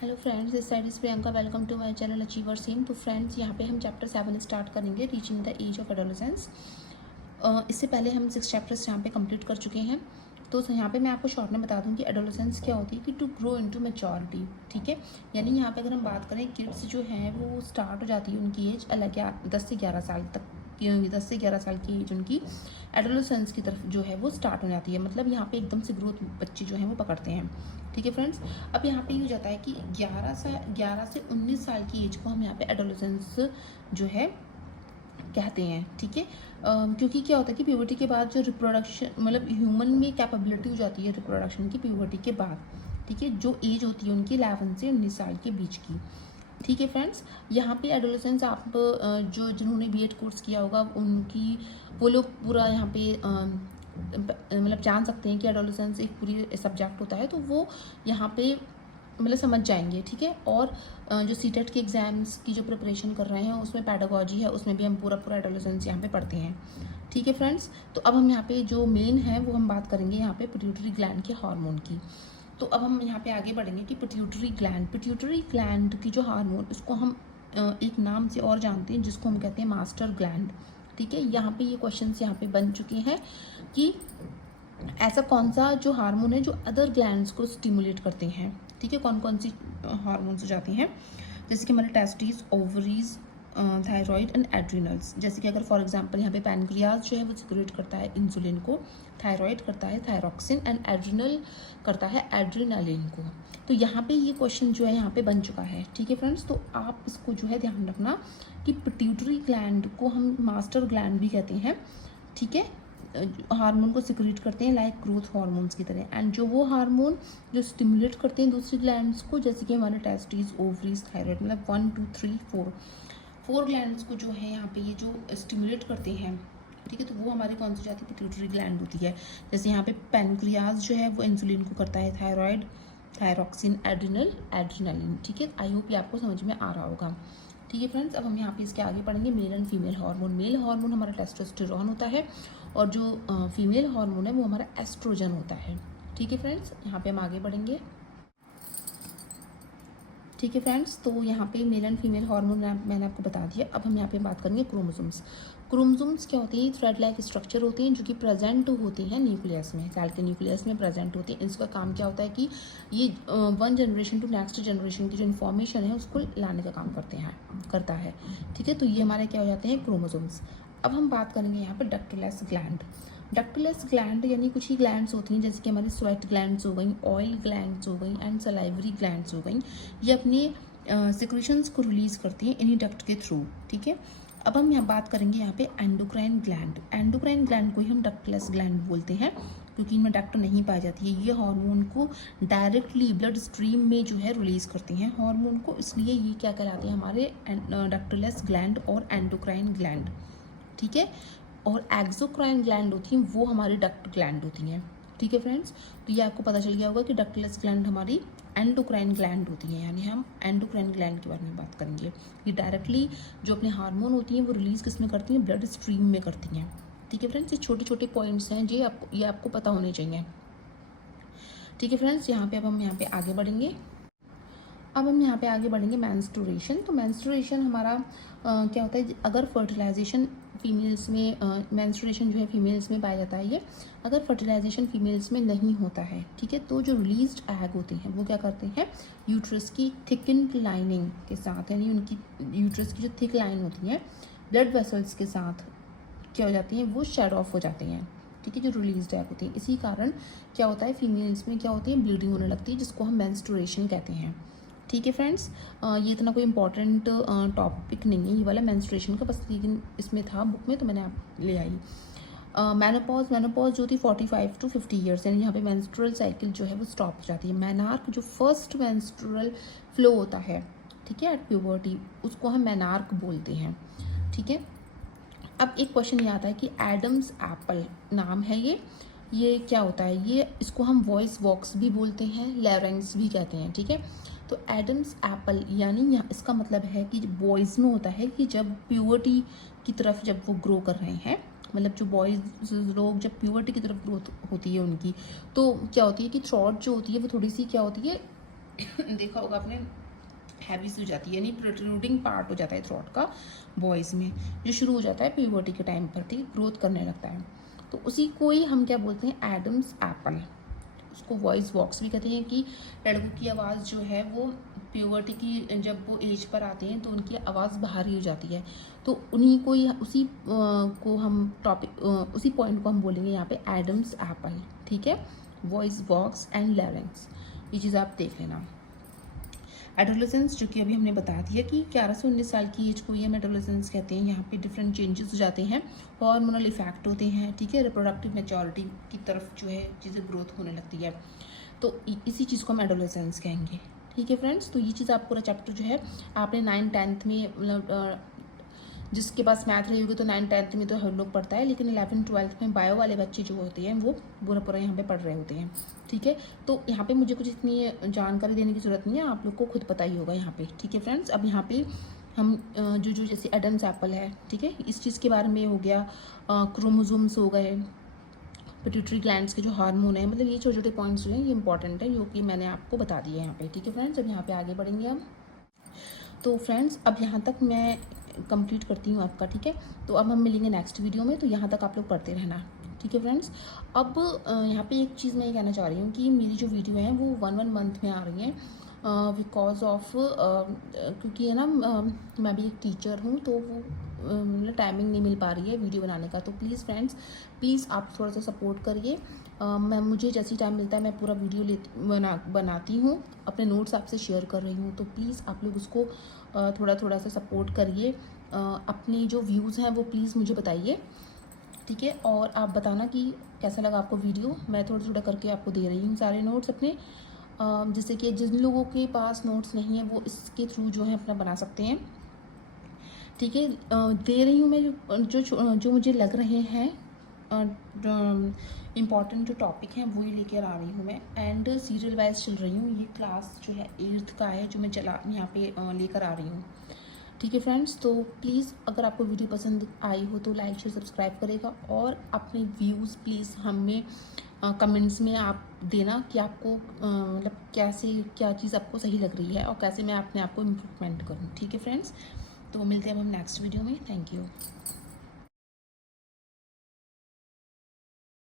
Hello friends, this side is Priyanka. Welcome to my channel achiever सेम। तो friends, यहाँ पे हम चैप्टर 7 स्टार्ट करेंगे, reaching the age of adolescence. इससे पहले हम 6 चैप्टर्स यहाँ पे कंप्लीट कर चुके हैं। तो यहाँ पे मैं आपको शॉर्ट में बता दूँ कि एडोलेसेंस क्या होती है कि टू ग्रो इनटू मैच्योरिटी। ठीक है, यानी यहाँ पे अगर हम बात करें, किड्स जो हैं वो स्टार्ट हो जाती है उनकी एज अलग 10 से 11 साल तक। 10 से 11 साल की एज उनकी एडोलेसेंस की तरफ जो है वो स्टार्ट हो जाती है। मतलब यहाँ पे एकदम से ग्रोथ बच्चे जो हैं वो पकड़ते हैं। ठीक है फ्रेंड्स, अब यहाँ पे ये हो जाता है कि 11 से 19 साल की एज को हम यहाँ पे एडोलेसेंस जो है कहते हैं। ठीक है, क्योंकि क्या होता है कि प्यूबर्टी के बाद जो रिप्रोडक्शन, मतलब ह्यूमन में कैपेबिलिटी हो जाती है रिप्रोडक्शन की प्यूबर्टी के बाद। ठीक है, जो एज होती है उनकी 11 से 19 साल के बीच की। ठीक है फ्रेंड्स, यहाँ पे एडोलेसेंस आप जो जिन्होंने बीएड कोर्स किया होगा उनकी वो लोग पूरा यहाँ पे मतलब जान सकते हैं कि एडोलेसेंस एक पूरी सब्जेक्ट होता है, तो वो यहाँ पे मतलब समझ जाएंगे। ठीक है, और जो सीटेट के एग्ज़ाम्स की जो प्रिपरेशन कर रहे हैं उसमें पैडागॉजी है, उसमें भी हम पूरा एडोलेसेंस यहाँ पे पढ़ते हैं। ठीक है फ्रेंड्स, तो अब हम यहाँ पे जो मेन है वो हम बात करेंगे यहाँ पे पिट्यूटरी ग्लैंड के हार्मोन की। तो अब हम यहाँ पे आगे बढ़ेंगे कि पिट्यूटरी ग्लैंड की जो हार्मोन, उसको हम एक नाम से और जानते हैं जिसको हम कहते हैं मास्टर ग्लैंड। ठीक है, यहाँ पे ये क्वेश्चंस यहाँ पे बन चुके हैं कि ऐसा कौन सा जो हार्मोन है जो अदर ग्लैंड्स को स्टिमुलेट करते हैं। ठीक है, कौन कौन सी हार्मोन्स हो जाती हैं, जैसे कि हमारे टेस्टिस, ओवरीज, थायराइड एंड एड्रिनल्स। जैसे कि अगर फॉर एग्जांपल यहाँ पे पैनक्रियाज जो है वो सिक्रेट करता है इंसुलिन को, थायराइड करता है थायरॉक्सिन एंड एड्रिनल करता है एड्रिनालिन को। तो यहाँ पे ये क्वेश्चन जो है यहाँ पे बन चुका है। ठीक है फ्रेंड्स, तो आप इसको जो है ध्यान रखना कि पिट्यूटरी ग्लैंड को हम मास्टर ग्लैंड भी कहते हैं। ठीक है, हार्मोन को सिक्रेट करते हैं लाइक ग्रोथ हार्मोन्स की तरह, एंड जो वो हार्मोन जो स्टिमुलेट करते हैं दूसरी ग्लैंड्स को, जैसे कि हमारे टेस्टिस, ओवरीज, थायराइड, मतलब 1 2 3 4 ग्लैंड्स को जो है यहाँ पे ये जो स्टिमुलेट करते हैं। ठीक है, तो वो हमारी कौन सी जाती है, पिट्यूटरी ग्लैंड होती है। जैसे यहाँ पे पैनक्रियाज जो है वो इंसुलिन को करता है, थायराइड, थायरॉक्सिन, एड्रिनालिन। ठीक है, आई होप ये आपको समझ में आ रहा होगा। ठीक है फ्रेंड्स, अब हम यहाँ पे इसके आगे पढ़ेंगे male and female hormone. Male hormone हमारा टेस्टोस्टेरोन होता है और जो फीमेल हार्मोन है वो हमारा एस्ट्रोजन होता है। ठीक है फ्रेंड्स, यहाँ पे हम आगे बढ़ेंगे। ठीक है फ्रेंड्स, तो यहाँ पे मेल एंड फीमेल हार्मोन मैंने आपको बता दिया। अब हम यहाँ पे बात करेंगे क्रोमोसोम्स। क्रोमोसोम्स क्या होते हैं, थ्रेड लाइक स्ट्रक्चर होते हैं जो कि प्रेजेंट होते हैं न्यूक्लियस में, सेल के न्यूक्लियस में प्रेजेंट होते हैं। इसका काम क्या होता है कि ये one generation to next generation की जो इन्फॉर्मेशन है उसको लाने का काम करता है। ठीक है, तो ये हमारे क्या हो जाते हैं, क्रोमोसोम्स। अब हम बात करेंगे यहाँ पे डक्टिलस ग्लैंड। डक्टिलस ग्लैंड यानी कुछ ही ग्लैंड्स होती हैं, जैसे कि हमारी स्वेट ग्लैंड्स हो गई, ऑयल ग्लैंड्स हो गई एंड सलाइवरी ग्लैंड्स हो गई। ये अपने सिक्रीशंस को रिलीज़ करती हैं इन्हीं डक्ट के थ्रू। ठीक है, अब हम यहाँ बात करेंगे यहाँ पे एंडोक्राइन ग्लैंड। एंडोक्राइन ग्लैंड को ही हम डक्टिलस ग्लैंड बोलते हैं क्योंकि इनमें डक्ट नहीं पाई जाती है। ये हार्मोन को डायरेक्टली ब्लड स्ट्रीम में जो है रिलीज़ करती हैं हार्मोन को, इसलिए ये क्या कहलाते हैं, हमारे डक्टिलस ग्लैंड और एंडोक्राइन ग्लैंड। ठीक है, और एक्सोक्राइन ग्लैंड होती हैं वो हमारी डक्ट ग्लैंड होती हैं। ठीक है फ्रेंड्स, तो ये आपको पता चल गया होगा कि डक्टिलस ग्लैंड हमारी एंडोक्राइन ग्लैंड होती हैं, यानी हम एंडोक्राइन ग्लैंड के बारे में बात करेंगे। ये डायरेक्टली जो अपने हार्मोन होती हैं वो रिलीज़ किस में करती हैं, ब्लड स्ट्रीम में करती हैं। ठीक है फ्रेंड्स, ये छोटे छोटे पॉइंट्स हैं ये आपको पता होने चाहिए। ठीक है फ्रेंड्स, यहाँ पे अब हम यहाँ पे आगे बढ़ेंगे। अब हम यहाँ पे आगे बढ़ेंगे मेंस्ट्रुएशन। तो मेंस्ट्रुएशन हमारा क्या होता है, अगर फर्टिलाइजेशन फीमेल्स में मेंस्ट्रुएशन जो है फीमेल्स में पाया जाता है, ये अगर फर्टिलाइजेशन फीमेल्स में नहीं होता है, ठीक है, तो जो रिलीज्ड एग होते हैं वो क्या करते हैं, यूट्रस की थिकन्ड लाइनिंग के साथ, यानी उनकी यूट्रस की जो थिक लाइन होती है ब्लड वेसल्स के साथ क्या हो जाती हैं, वो शेड ऑफ हो जाते हैं। ठीक है, जो रिलीज्ड एग होती है, इसी कारण क्या होता है, फीमेल्स में क्या होती है, ब्लीडिंग होने लगती है, जिसको हम मेंस्ट्रुएशन कहते हैं। ठीक है फ्रेंड्स, ये इतना कोई इंपॉर्टेंट टॉपिक नहीं है ये वाला मेंस्ट्रुएशन का, बस लेकिन इसमें था बुक में तो मैंने आप ले आई। मेनोपॉज जो थी 45 to 50 ईयर्स, यानी यहाँ पे मेंस्ट्रुअल साइकिल जो है वो स्टॉप हो जाती है। मेनार्क जो फर्स्ट मेंस्ट्रुअल फ्लो होता है, ठीक है, एट प्यूबर्टी, उसको हम मेनार्क बोलते हैं। ठीक है, अब एक क्वेश्चन ये आता है कि एडम्स एप्पल नाम है ये क्या होता है, ये इसको हम वॉइस बॉक्स भी बोलते हैं, लैरिंक्स भी कहते हैं। ठीक है, तो एडम्स एप्पल यानी यहाँ इसका मतलब है कि बॉयज़ में होता है कि जब प्यूबर्टी की तरफ जब वो ग्रो कर रहे हैं, मतलब जो बॉयज़ लोग जब प्यूबर्टी की तरफ ग्रोथ होती है उनकी, तो क्या होती है कि थ्रॉट जो होती है वो थोड़ी सी क्या होती है, देखा होगा आपने, हैवी सी हो जाती है, यानी प्रोट्रूडिंग पार्ट हो जाता है थ्रोट का बॉयज़ में, जो शुरू हो जाता है प्यूबर्टी के टाइम पर, ठीक, ग्रोथ करने लगता है। तो उसी को ही हम क्या बोलते हैं, एडम्स एप्पल। उसको वॉइस बॉक्स भी कहते हैं कि लड़कों की आवाज़ जो है वो प्यूबर्टी की जब वो एज पर आते हैं तो उनकी आवाज़ भारी हो जाती है। तो उन्हीं को ही उसी को हम टॉपिक उसी पॉइंट को हम बोलेंगे यहाँ पे एडम्स एप्पल, ठीक है। वॉइस बॉक्स एंड लैरिंक्स, ये चीज़ आप देख लेना। एडोलेसेंस, जो कि अभी हमने बता दिया कि 11 से 19 साल की एज को ही हम एडोलेसेंस कहते हैं। यहाँ पे डिफरेंट चेंजेस हो जाते हैं, हार्मोनल इफेक्ट होते हैं, ठीक है। रिप्रोडक्टिव मैच्योरिटी की तरफ जो है चीज़ें ग्रोथ होने लगती है, तो इसी चीज़ को हम एडोलेसेंस कहेंगे, ठीक है फ्रेंड्स। तो ये चीज़ आप पूरा चैप्टर जो है आपने 9th-10th में, मतलब जिसके पास मैथ रही होगी तो 9th-10th में तो हर लोग पढ़ता है, लेकिन 11th-12th में बायो वाले बच्चे जो होते हैं वो पूरा पूरा यहाँ पे पढ़ रहे होते हैं, ठीक है। तो यहाँ पे मुझे कुछ इतनी जानकारी देने की ज़रूरत नहीं है, आप लोग को खुद पता ही होगा यहाँ पे, ठीक है फ्रेंड्स। अब यहाँ पे हम जो जैसे एडम्स एप्पल है, ठीक है, इस चीज़ के बारे में हो गया, क्रोमोसोम्स हो गए, पिट्यूटरी ग्लैंड्स के जो हार्मोन है, मतलब ये छोटे छोटे पॉइंट्स जो हैं ये इंपॉर्टेंट है, जो कि मैंने आपको बता दिया है यहाँ पे, ठीक है फ्रेंड्स। अब यहाँ पे आगे बढ़ेंगे हम। तो फ्रेंड्स अब यहाँ तक मैं कंप्लीट करती हूँ आपका, ठीक है। तो अब हम मिलेंगे नेक्स्ट वीडियो में, तो यहाँ तक आप लोग पढ़ते रहना, ठीक है फ्रेंड्स। अब यहाँ पे एक चीज़ मैं ये कहना चाह रही हूँ कि मेरी जो वीडियो है वो 1 मंथ में आ रही है, बिकॉज ऑफ क्योंकि है ना, मैं भी एक टीचर हूँ, तो वो मतलब टाइमिंग नहीं मिल पा रही है वीडियो बनाने का। तो प्लीज़ फ्रेंड्स, प्लीज़ आप थोड़ा सा सपोर्ट करिए। मैं मुझे जैसी टाइम मिलता है मैं पूरा वीडियो बनाती हूँ, अपने नोट्स आपसे शेयर कर रही हूँ। तो प्लीज़ आप लोग उसको थोड़ा थोड़ा सा सपोर्ट करिए। अपने जो व्यूज़ हैं वो प्लीज़ मुझे बताइए, ठीक है। और आप बताना कि कैसा लगा आपको वीडियो। मैं थोड़ा थोड़ा करके आपको दे रही हूँ सारे नोट्स अपने, जैसे कि जिन लोगों के पास नोट्स नहीं है वो इसके थ्रू जो है अपना बना सकते हैं, ठीक है। दे रही हूँ मैं जो मुझे लग रहे हैं इम्पॉर्टेंट जो टॉपिक हैं वो ही लेकर आ रही हूँ मैं, एंड सीरियल वाइज चल रही हूँ। ये क्लास जो है 8th का है जो मैं यहाँ पे लेकर आ रही हूँ, ठीक है फ्रेंड्स। तो प्लीज़ अगर आपको वीडियो पसंद आई हो तो लाइक शेयर सब्सक्राइब करेगा, और अपने व्यूज़ प्लीज़ हमें कमेंट्स में आप देना कि आपको मतलब कैसे क्या चीज़ आपको सही लग रही है और कैसे मैं अपने आप को इम्प्रूवमेंट करूँ, ठीक है फ्रेंड्स। तो मिलते हैं अब हम नेक्स्ट वीडियो में। Thank you.